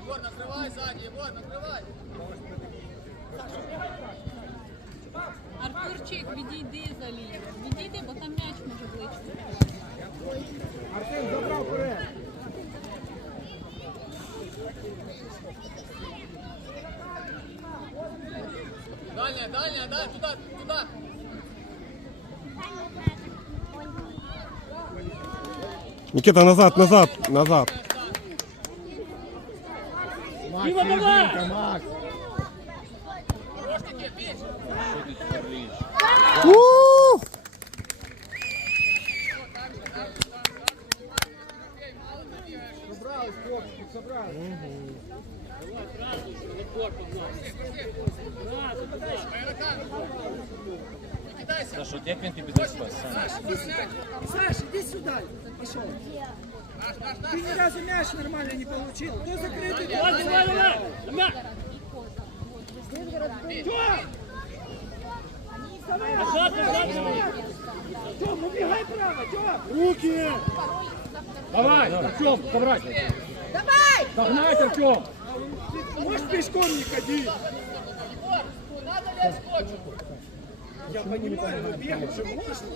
Егор, накрывай сзади, Егор, накрывай. Артурчик, відійди за лінію. Відійди, бо там м'яч може влучити. Артем забрав вперед. Дальняя, дальняя, да, туда, туда. Никита, назад, назад, назад. Макс, Макс. Хорош, Никит, бей. У! Собрались, хлопчики, собрались. Саша, от як він тобі дасть пас? Сам. Саша, иди сюда. Пошел. Ты ни разу мяч нормально не получил. Кто закрытый? Давай, давай, давай. Тём, убегай право, Тём! Руки! Давай, Артем, собрать. Давай! Догнать, Артем! Можешь пешком не ходить? Надо лезть в. Я понимаю, но бегать же можно.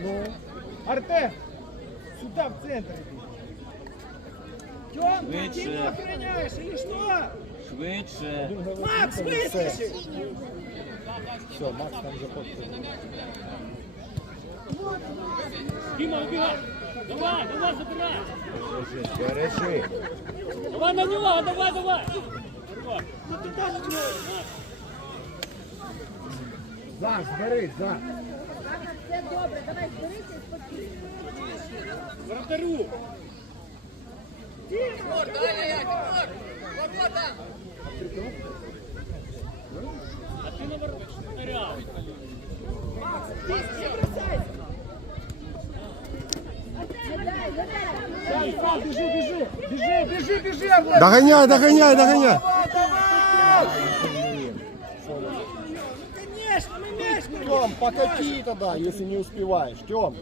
Ну. Артем, сюда, в центр. Тём, ты. Тиму охраняешь или что? Швидше. Макс, выскочи! Все, Макс там заходит. Дима, убегай! Давай, давай, забирай! Бережи. Давай на него, давай, давай! Ну ты дашь гол. Заш, бери, Заш. Все добре, давай зберися і спокійно. Вратарю! Егор, дальняя, Егор. Вот, вот там. А ты на вратаря! Дай, дай. Заш, Заш, бежи, бежи. Бежи, бежи, бежи, Влад. Догоняй, догоняй, догоняй. Конечно, мы мяч не Тем, покати тогда, если не успеваешь. Тем.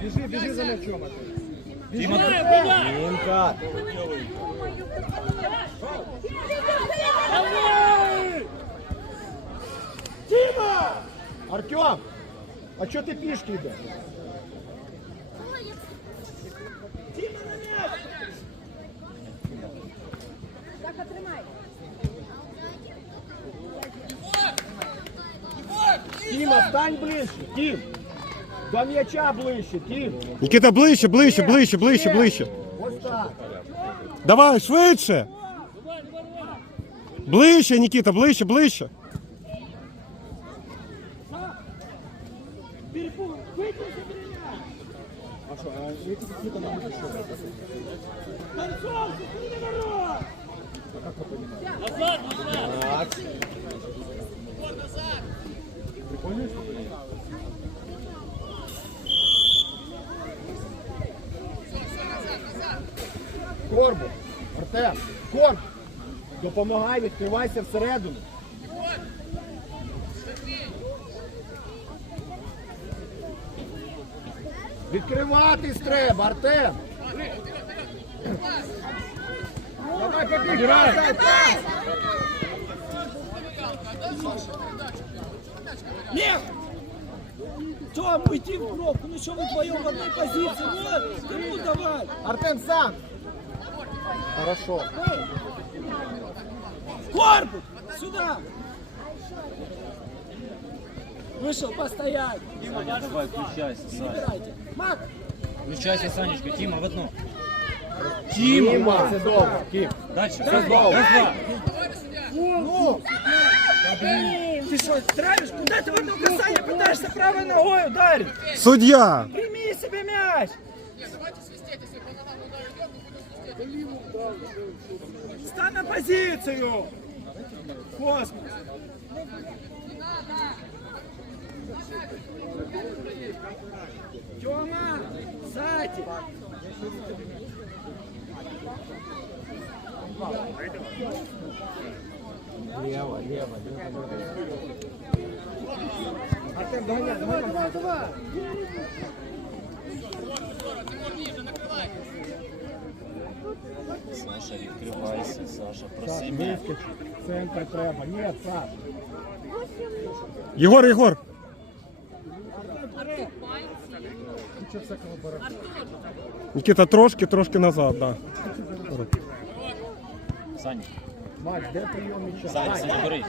Бежи, бежи за мячом. Димка. Давай! Дима! Артем, а что ты пешки идешь? Тима, стань ближче, Тим. До м'яча ближче, Тим. Никита, ближче, ближче, ближче, ближче, ближче. Ось так. Давай, швидше. Ближче, Нікіта, ближче, ближче. Концовку, ты на ворот! Назад, назад! Корбу. Артем, Корб. Допомагай, відкривайся всередину. Відкриватись треба, Артем. Давай побіг. Нет! Тём, уйди в пробку, ну что вы вдвоем в одной позиции? Вот, кому давай? Артем сам. Хорошо. В корпус! Сюда! Вышел, постоять! Саня, давай, включайся, Саня. Забирайте. Мак, Включайся, Санечка. Тима, в одну. Тіма, це довго. Тім. Дальше. Раз, два. Раз, два. Ну, ты что, травишь? Куда ты в одно касание пытаешься правой ногой ударить? Судья. Прими себе мяч! Нет, давайте свистеть, если по ногам мы будем свистеть. Стань на позицию! Космос! Тёма, сзади! лево, лево, лево. Артем, догоняй, давай, давай, давай. Саша, Саш, проси м'яч. вискочи. Центр треба. Ні, Саш. Єгор, Єгор. Нікіта, трошки, трошки назад, да. Саня, Макс, де прийом м'яча? Саня, Саня, бери.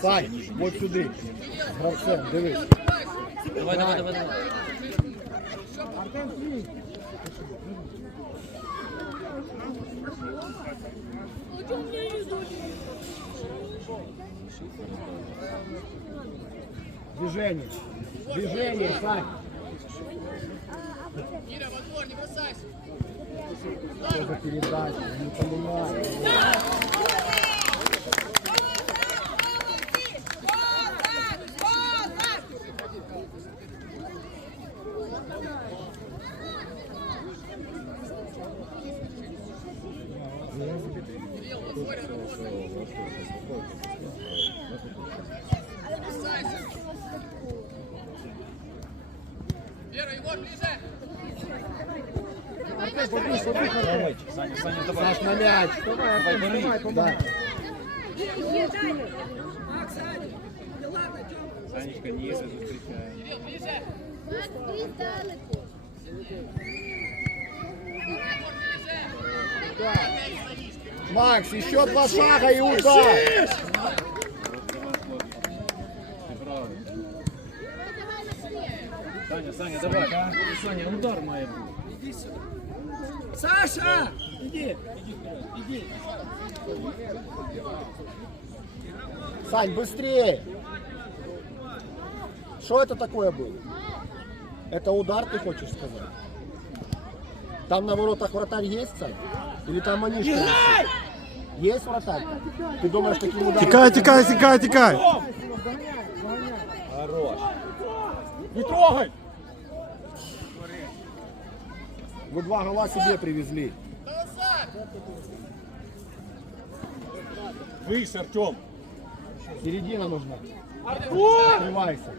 Сань, от сюди. З гравцем, дивись. Давай, давай, давай, давай. Движение. Движение, Сань. Киря, в отбор, не бросайся. Что за передача? Не понимаю. Вера, Егор, ближе. Давай, Саня, Саня, давай. Саш, на мяч. Давай, бери. Да. Макс, Аня. Да ладно, Тёма. Санечка, ниже зустрічає. Кирилл, ближе. Макс, далеко. Макс, еще два шага и удар. Саня, Саня, давай. Саня, удар має бути. Саша! Иди. Иди. Сань, быстрее. Что это такое было? Это удар, ты хочешь сказать? Там на воротах вратарь есть, Сань? Или там они что? Есть вратарь? Ты думаешь, таким ударом... Тікай, тікай, тікай, тікай. Хорош. Не трогай! Вы два гола себе привезли. Выше, Артем. Середина нужна. Открывайся.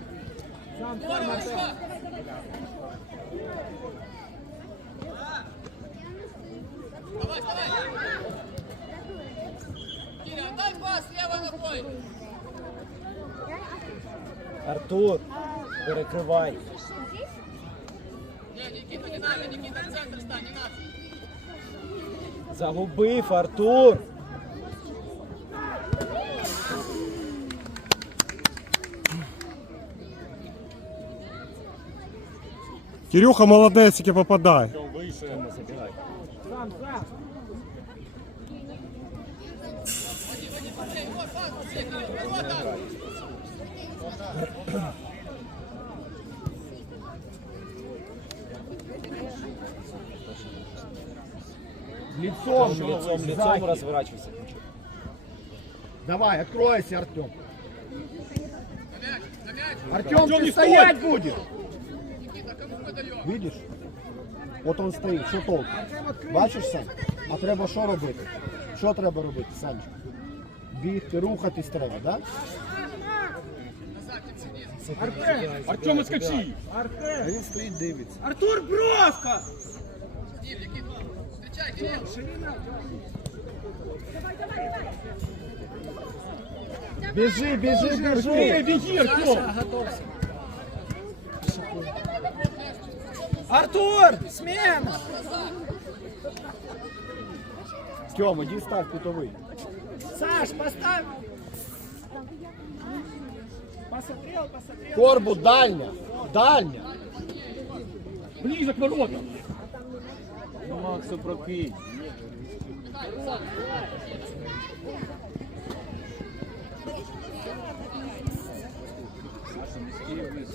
Давай, давай. Киря, отдай пас левой ногой. Артур, перекривай. Не, Никита, не надо, Никита, в центр стань, не надо. Загубив, Артур. Кирюха молодець, який попадає. Забирай. Лицом, Лицом, лицом розворачуйся. Давай, откройся, Артем. Артем, ты не стоять будешь. Никита, От он стоїть, що толку? Бачиш Сань? А треба що робити? Що треба робити, Санечка? Бігти, рухатись треба, так? Да? Артем, отскочи. А він стоїть, дивиться. Артур Бровка! Біжи, біжи, біжи! Беги, Артем. Артур! Смена! Тьома, іди став кутовий. Саш, поставь! Посмотрел, посмотрел. Корбу дальня, дальня. Ближе к воротам. Максу прокинь.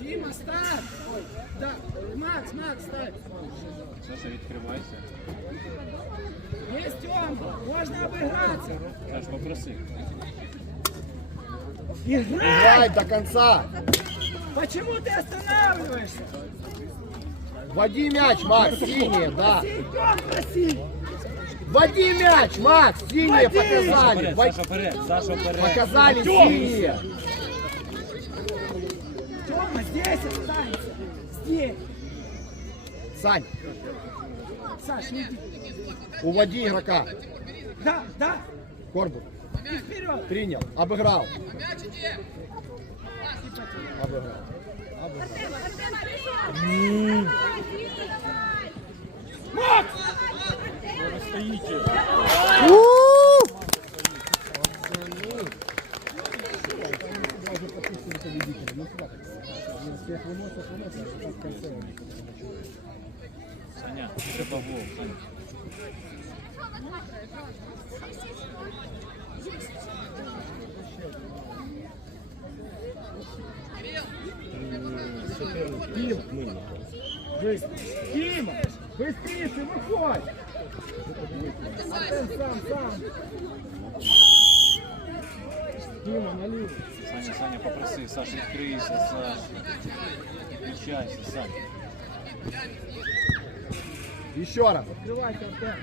Дима, ставь! Ой, да, Макс, Макс, ставь! Саша, відкривайся. Есть Тём, можно обыграться! Саш, попроси. Играй! Грай до конца. Почему ты останавливаешься? Води мяч, Макс, синие, да. Тём, проси! Води мяч, Макс, синие Води! показали. Во- Саша, вперед, Саша, вперед. Показали синие. Здесь останься! Здесь! Сань, Саш, не иди. Уводи игрока. Да, да. Корбут. И вперед. Принял. Обыграл. Обыграл. Макс! Стоїте. Даже почувствовали победителя. Ну, сюда так. Если их выносят, выносят, а потом в конце они. Саня, треба гол, Саня. Дима, быстрее, выходь! Артем сам, сам. Дима, налево. Саня, Саня, попроси, Саш, відкрийся, Саш. Включайся, Сань. Еще раз. Открывайся, Артем.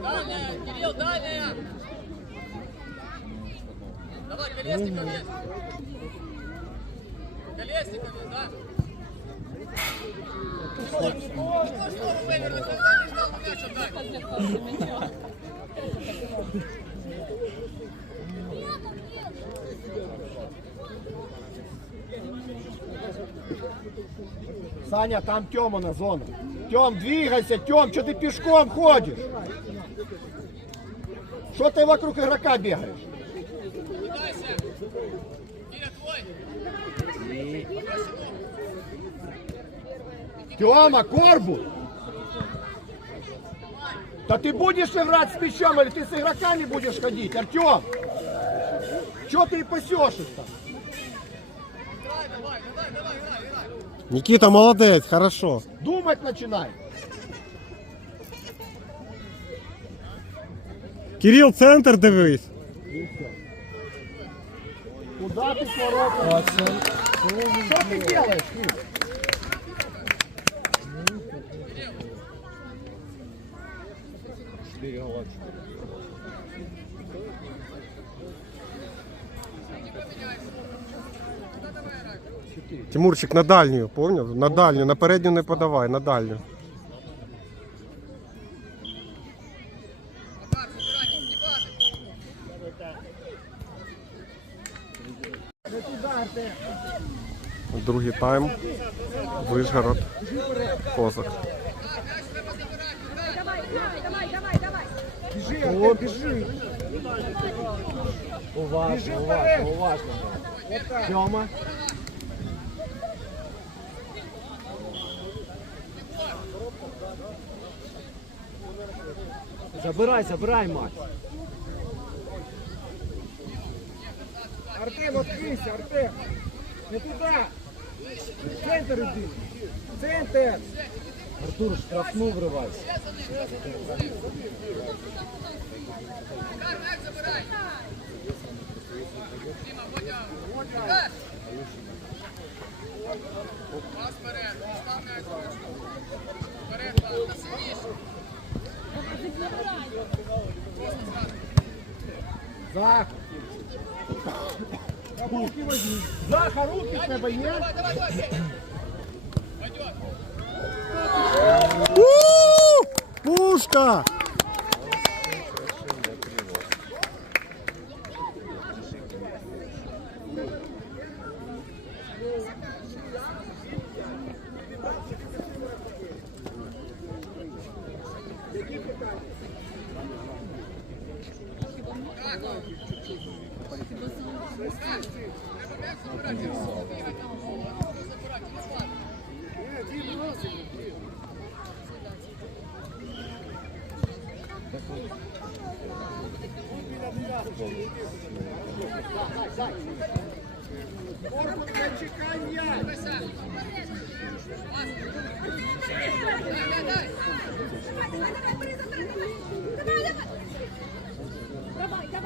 Дальняя, Кирилл, дальняя. Давай, Колесников есть. Колесников есть, да? Снова вывернуть, он не ждал мяч отдать. Саня, там Тёма на зону. Тём, двигайся, Тём, что ты пешком ходишь? Что ты вокруг игрока бегаешь? Тёма, корбу! Да ты будешь играть с мячом или ты с игроками будешь ходить, Артем? Что ты и Никита, молодець, хорошо. Думать начинай. Кирил, центр дивись. Куда ты сворота? Что ты делаешь? Кир? Тимурчик, на дальню, поняв? На дальню, на передню не подавай, на дальню. Макар, забирай, не сгибаться. Не туда, Артем. Другий тайм. Вишгород. Козак. Давай, давай, давай, давай, давай. Бежи, Артем, бежи. Бежи вперед. Вот так. Тёма. Забирай, забирай, Макс. Артем, откройся, Артем. Не туда. В центр иди. В центр. Артур, штрафну вривайся. Пас вперед, став мяч ручку. Вперед, сильніше. Зах. Руки возьми. Заха, руки в тебе є? Давай, давай, давай. Пойдет. У! Пушка!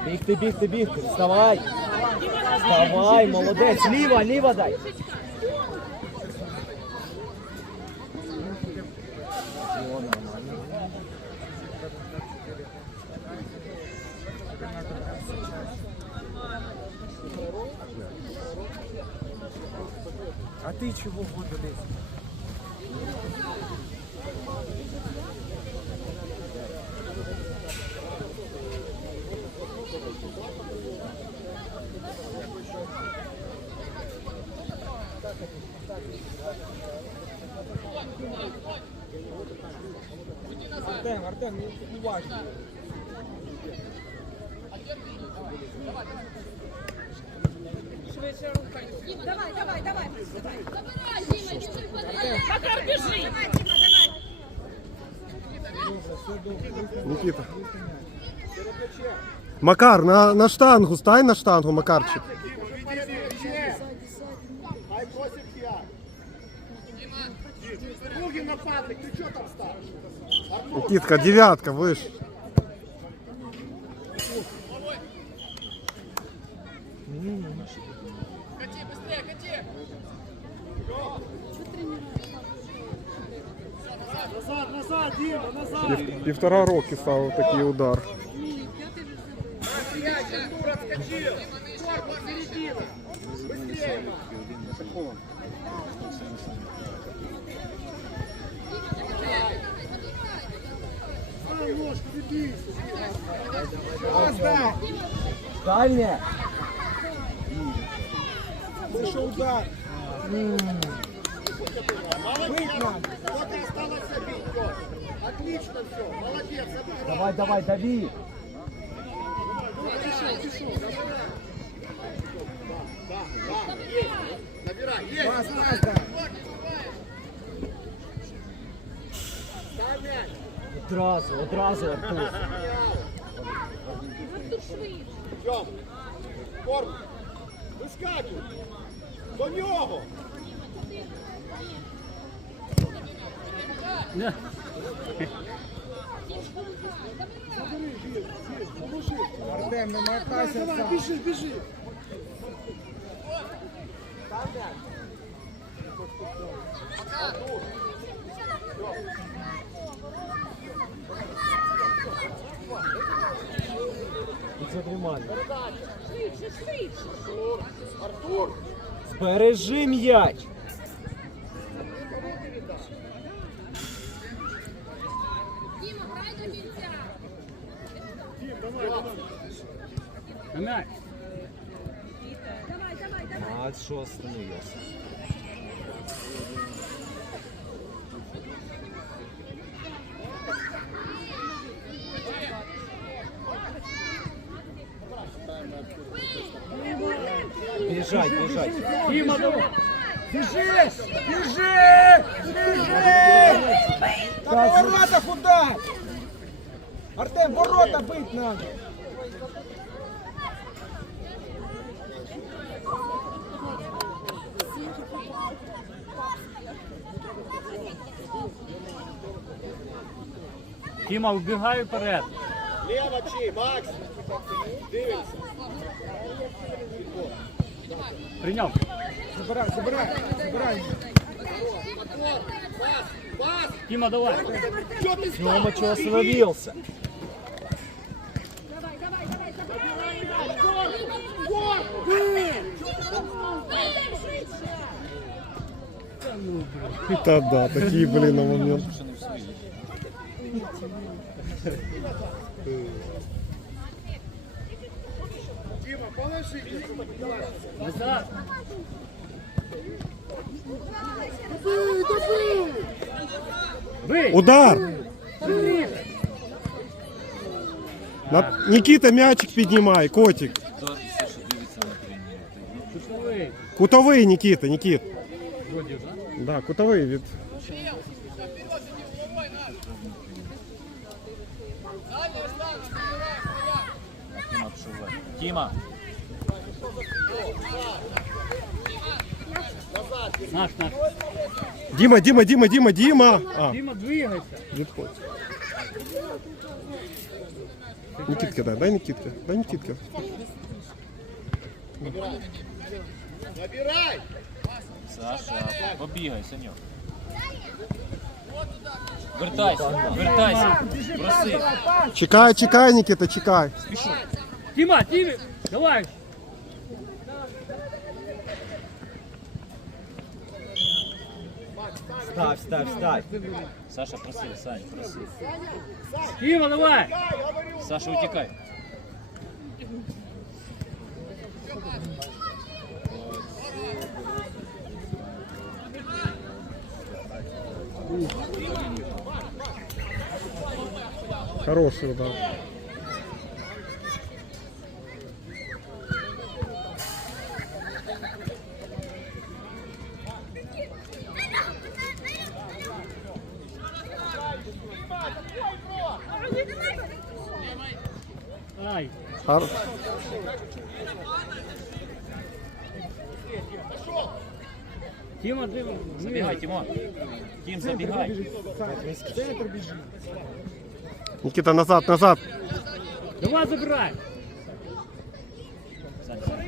Бігти, бігти, бігти. Вставай. Давай, молодець, ліва, ліва дай. А ты чего в воду Давай, давай, давай. Забирай, Діма, біжи вперед. Макар, біжи. Давай, Тима, давай. Никита. Макар, на, на штангу, стань на штангу, Макарчик. Хай просить п'ять. Другий нападник, ти чого там став? Никитка, девятка, выше. Назад. Півтора роки ставив такий удар. Дальня. Це що удар? Бить надо. Вот и осталось бить. Отлично все, молодец, обыграл. Давай, давай, дави. Пришел, пришел, забирай. Да, да, есть. Набирай, есть. Ставь мяч. Одразу, одразу, Артур. Тьом, корм, вискакуй. До нього. Артем, не мотайся сам. Біжи, біжи. Затримай. Швидше, швидше. Артур, Збережи м'яч. Діма, грай до кінця. Давай, давай, давай. Макс, що остановився? Біжать, біжать. Дима, давай. Біжи! Біжи! Біжи! Там в воротах удар! Артем, ворота бить надо! Тіма, вбігай вперед. лево чий, Макс. Дивимося. Прийняв. Забирай, забирай, забирай! Пас, Тіма, давай. Що ти став? Тьома, чого остановився? Давай, давай, давай, забирай. Та да, такий, блін, на момент. Дима, положи. Назад. Бий. Удар! На... Никита, м'ячик піднімай, котик. Кутовий. Кутовий, Никита, Никит. Вроді, да? Да, кутовий від. Тіма Наш, наш. Дима, Дима, Дима, Дима, Дима! А, Тіма, двигайся. відходь. Никитка, дай, дай Никитка, дай Никитка. Набирай! Саша, побігай, Саньок. Вертайся, вертайся. Проси. Чекай, чекай, Нікіта, чекай. Тіма, Тімі, давай. Ставь, ставь, ставь. Саша, проси, Сань, проси. Тіма, давай. Саша, утікай. Хороший удар. Ай. Хар- Тіма, ти... Забігай, Тімо. Тім, забігай. Нікіта, назад, назад. Давай забирай. Сань, Сань.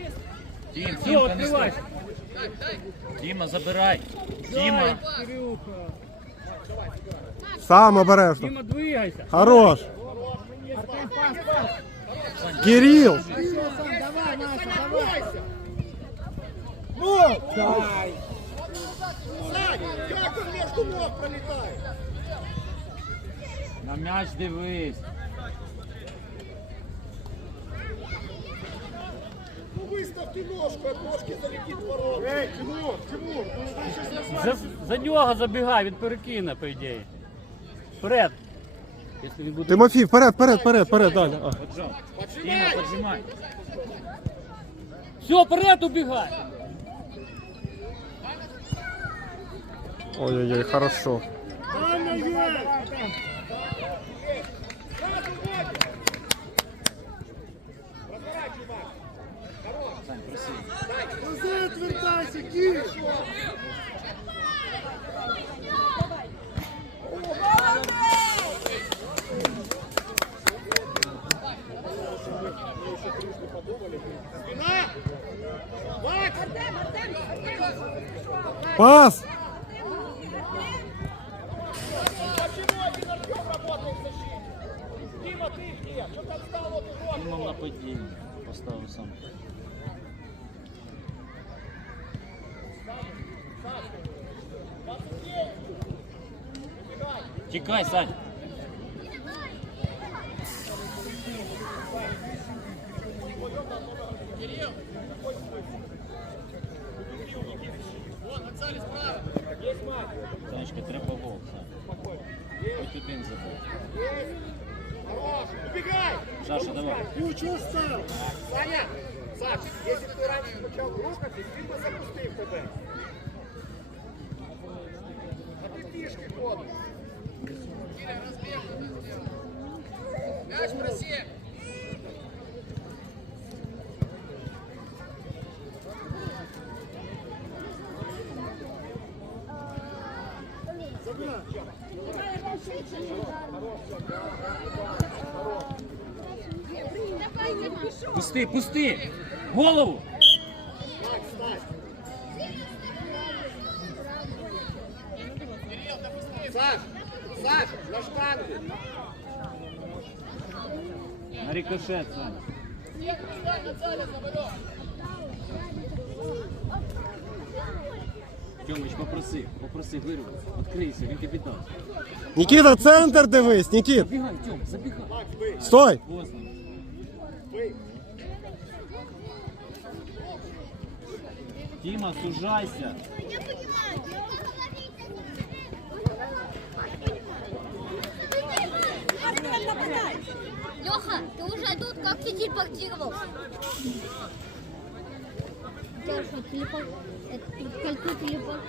Тім, Все, Тімка, не відкривай. стой. Тіма, забирай. Тіма. Кирюха. Сам обережно. Тіма, двигайся. Хорош. Кирил. Давай, Маша, давай. Сань, як он між ног пролітає? На м'яч дивись. Ну виставте ножку, а ножки залетить в ворота. Ей, Тимур, Тимур, За, за нього забігай, він перекине, по ідеї. Вперед. Якщо він буде... Тимофій, вперед, вперед, вперед, вперед, далі. А. Поджав. Тіма, поджимай. Все, вперед убігай. Ой-ой-ой, хорошо. Назад вертайся, Кир! у Тіма в нападінні. Поставив сам. Тікай, Сань. Пусти, пусти! Голову! Саш! Саш, на штангу! На рикошет, Саня. Тьомич, попроси, попроси, вирвай. Відкрийся, він капітан. Нікіта, центр дивись, Нікіт. Забігай, Тьом, забігай. Стой. Поздно. Тіма, сужайся. Леха, ты уже тут как ты телепортировался? Телепорт... Это кольцо телепорт...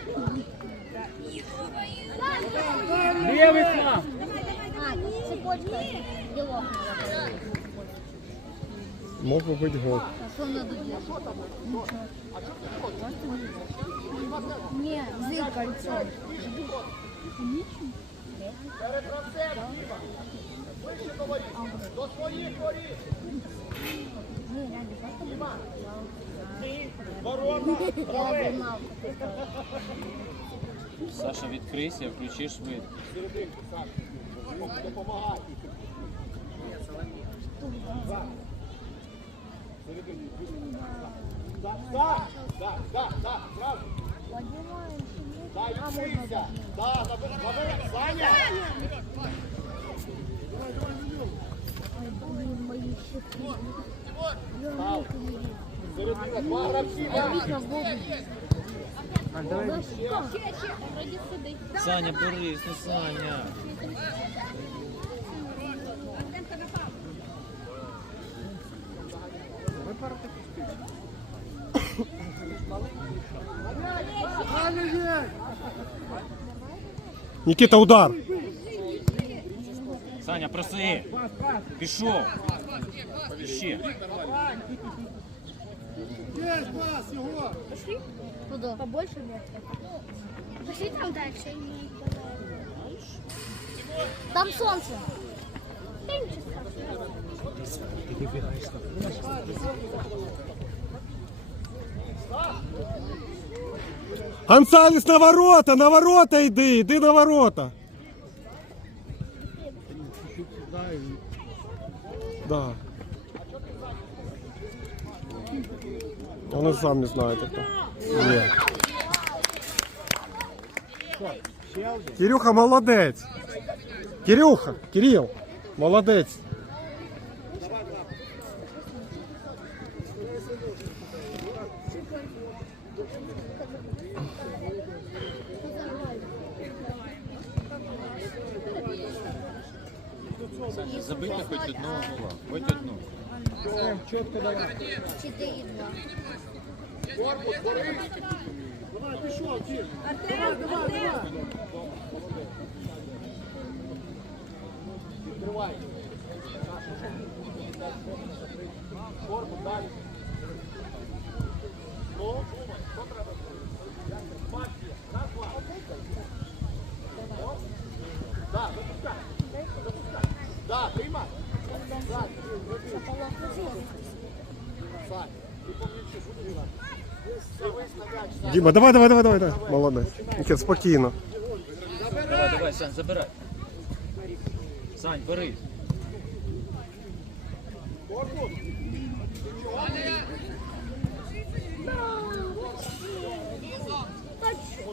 Левий сам. А, цепочка. Дело. Мог би бути гол. А что надо делать? Ничего. Не, зы кольцо. Ні, ворота, давай. Саша, відкрийся, включи швидко. Серединку, Саша. Допомагай. Серединку. Так, так, так, так, так, правильно. Дай, відкрийся. Так, набери, Саня. Борись, ну Саня. Никита, удар. Саня, проси. Пішов. Ще. Куда? Побольше места. Пошли там дальше. Там солнце. Да ничего страшного. Гонсалес на ворота, на ворота йди, йди на ворота. Да. Вони сам не хто. Ні. Кирюха молодець. Кирюха, Кирил, молодець. Саня, забийте хоч одного гола. Хоч одну. Четыре два. Діма, давай, давай, давай, давай, давай. Молодець. Нікіт, спокійно. Давай, давай, Сань, забирай. Сань, бери.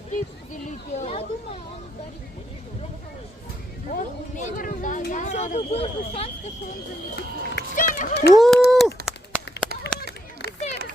Ты прилетел. Я думаю, он ударит. Он умеет ударить. Да, да, да. Был бы шанс, что он залетит. Все,